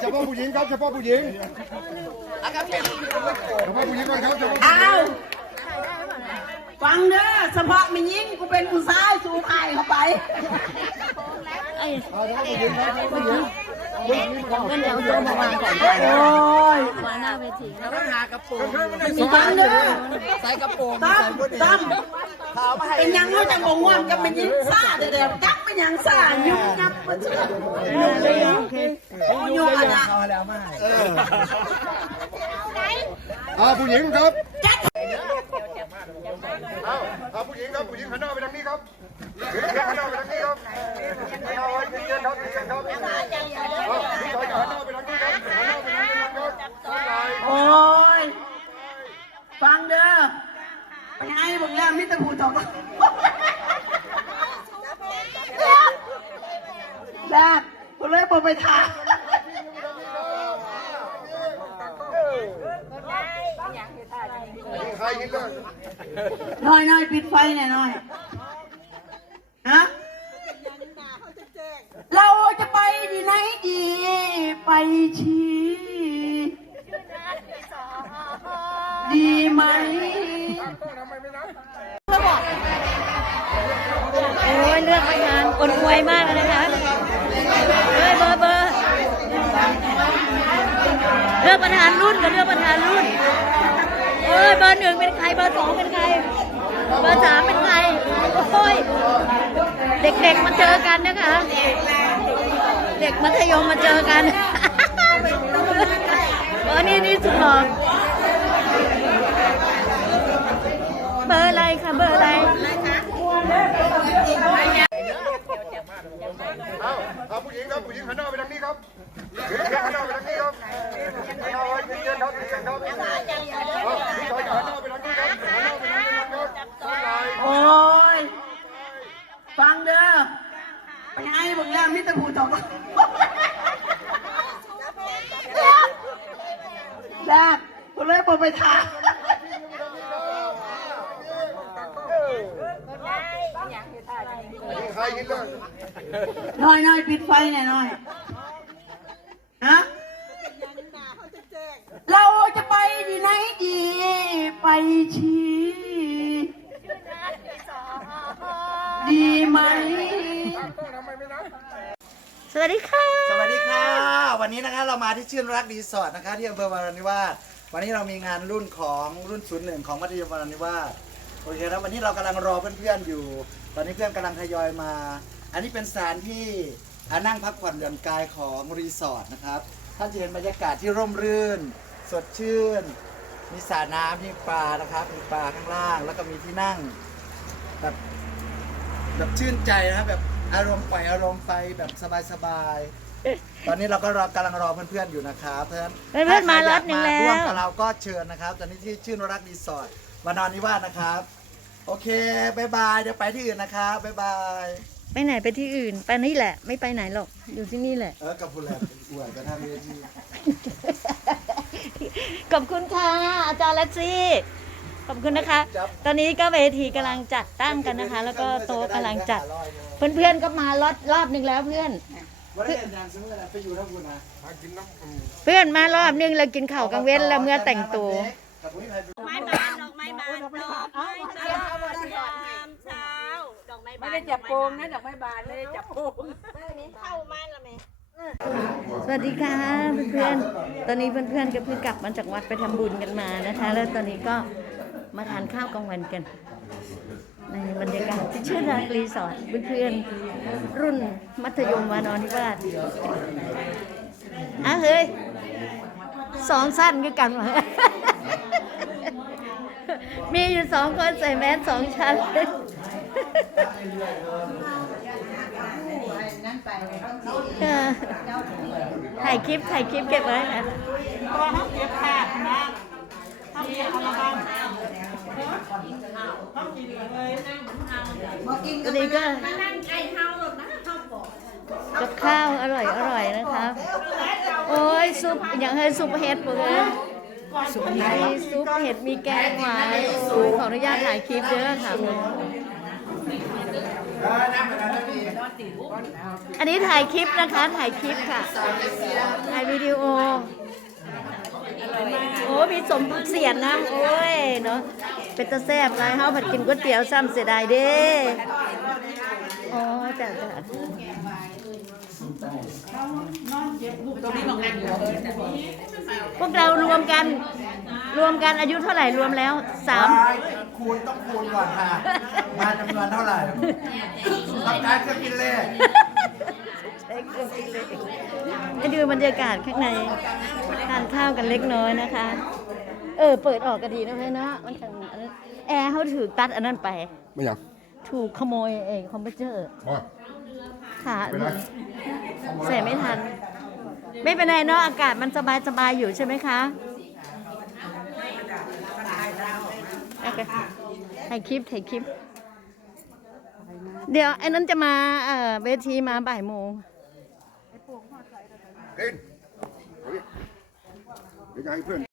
เฉพาะผู้หญิงครับเฉพาะผู้หญิงเฉพาะผู้หญิงก่อนครับเฉพาะผู้หญิงอ้าวฟังเด้อเฉพาะไม่ยิงกูเป็นผู้ชายสูบไอ้เข้าไปเอาเฉพาะผู้หญิงครับเฉพาะผู้หญิงผู้หญิง เงินเดี๋ยวโยมมาวางก่อนโอ้ยมาหน้าเวทีฟังเด้อใส่กระโปรงตั้มตั้มเป็นยังรู้จักบ่ง่วงกับไม่ยิงซ่าเด้อๆจักเป็นยังซ่ายุ่งนับมันเชื่อยุ่งเลยโอ้ยุ่งอะนะเอาผู้หญิงครับจักเอาผู้หญิงครับผู้หญิงหันหน้าไปทางนี้ครับหันหน้าไปทางนี้ครับเอาไว้เย็นๆครับเย็นๆครับเอาผู้ชายหันหน้าไปทางนี้ครับหันหน้าไปทางนี้ครับผู้ชาย โอ้ยฟังเด้อไปให้เบิ่งแล้วมิตรผู้จอกแซ่บกูเลยบ่ ไปถ่าน้อยน้อยปิดไฟหน่อยน้อยฮะเราจะไปที่ไหนดีไปชีดีไหมโอ้ยเลือกประธานคนรวยมากเลยนะคะเฮ้ยเบอร์เบอร์เลือก ประธานรุ่นกับเลือกประธานรุ่น เอ้ยเบอร์หนึ่งเป็นใครเบอร์สองเป็นใคร เบอร์สามเป็นใครโอ้ยเด็กๆมาเจอกันนะคะ เด็กมัธยมมาเจอกันเบอนี่นี่สุดหล่อเบอร์อะไรคะเบอร์อะไรเอาเอาผู้หญิงครับผู้หญิงหันหน้าไปทางนี้ครับผู้หญิงหันหน้าไป โอ้ย ฟังเด้อ ไปให้เบิ่งแล้วมิตรผู้จอกแซ่บกูเลยบ่ไปถ่ายใครกินเลยน้อยน้อยปิดไฟหน่อยน้อยฮะเรา จะไปที่ไหนดีไปชีดีไหม สวัสดีค่ะ สวัสดีค่ะ วันนี้นะคะเรามาที่ชื่นรักรีสอร์ทนะคะ ที่อำเภอวารานิวาสวันนี้เรามีงานรุ่นของรุ่นศูนย์หนึ่งของมัธยมวารานิวาสโอเคแล้ววันนี้เรากำลังรอเพื่อนๆอยู่ ตอนนี้เพื่อนกำลังทยอยมา อันนี้เป็นสถานที่อ่านั่งพักผ่อนหย่อนกายของรีสอร์ทนะครับท่านจะเห็นบรรยากาศที่ร่มรื่น สดชื่น มีสระน้ำมีปลานะครับ มีปลาข้างล่าง แล้วก็มีที่นั่ง แบบแบบชื่นใจนะครับแบบอารมณ์ปล่อยอารมณ์ไปแบบสบายๆ ตอนนี้เราก็รอกำลังรอเพื่อนๆอยู่นะครับเพราะฉะนั้นเพื่อนๆมาล็อตหนึ่งแล้ว ร่วมกับเราก็เชิญนะครับ ตอนนี้ที่ชื่นรักรีสอร์ทวานอนนิวาสนะครับ โอเคบายบายเดี๋ยวไปที่อื่นนะครับบายบายไปไหนไปที่อื่น ไปนี่แหละ ไม่ไปไหนหรอก อยู่ที่นี่แหละ เออกับผู้แหลกอวยกันทำเวที ขอบคุณค่ะ อาจารย์ลัซี่ขอบคุณนะคะ ตอนนี้ก็เวทีกำลังจัดตั้งกันนะคะ แล้วก็โต๊ะกำลังจัด เพื่อนๆก็มารอบรอบหนึ่งแล้วเพื่อนวันนี้อาจารย์สมมติอะไรไปอยู่ทั้งคุณนะเพื่อนมารอบหนึงแล้วกินข้าวกลางเว้นแล้วเมื่อแต่งตัวกับผู้ใหญ่ไม้บานดอกไม้บานดอกไม้บานยามเช้าดอกไม้บานไม่ได้จับโกงนะดอกไม้บานไม่ได้จับโกงเข้ามาละแม่สวัสดีค่ะเพื่อนๆ ตอนนี้เพื่อนๆก็เพิ่งกลับมาจากวัดไปทำบุญกันมานะคะ แล้วตอนนี้ก็มาทานข้าวกลางวันกัน ในบรรยากาศที่เชื่อรักรีสอร์ทเพื่อนๆรุ่นมัธยมวานอนนิวาสอะเฮ้ยสองสั้นก็กันมามีอยู่สองคนใส่แมสสองชั้น ถ่ายคลิปถ่ายคลิปเก็บไว้นะตัวนี้ก็กับข้าวอร่อยอร่อยนะคะโอ้ยซุปอย่างเฮ้ยซุปเห็ดหมดเลยมีซุปเห็ดมีแกงหวานโอ้ยขออนุญาตถ่ายคลิปเยอะค่ะ อันนี้ถ่ายคลิปนะคะ ถ่ายคลิปค่ะ ถ่ายวิดีโอ โอ้มีสมเสียนนะ โอ้ยเนาะ เป็นตะแซ่บไรเฮาผัดกินก๋วยเตี๋ยวซ้ำเสียดายเด้อ๋อจ้ะจ้ะพวกเรารวมกัน รวมกันอายุเท่าไหร่รวมแล้วสาม คูณต้องคูณก่อนค่ะ มาจำนวนเท่าไหร่ทำการเครื่องคิดเลขไปดูบรรยากาศข้างในทานข้าวกันเล็กน้อยนะคะ เออ เปิดออกก็ดีนะเพื่อนเนาะมันจังอันนั้นแอร์เขาถือตัดอันนั้นไป ไม่ยังถูกขโมยเองคอมพิวเตอร์อ๋อค่ะเป็นไรใส่ไม่ทัน ไม่เป็นไรเนาะอากาศมันสบายสบายๆอยู่ใช่ไหมคะโอ เคถ่ายคลิปถ่ายคลิป เดี๋ยวไอ้นั้นจะมาเอ่อเวทีมาบ่ายโมง กินเดี๋ยวจะให้เพื่อน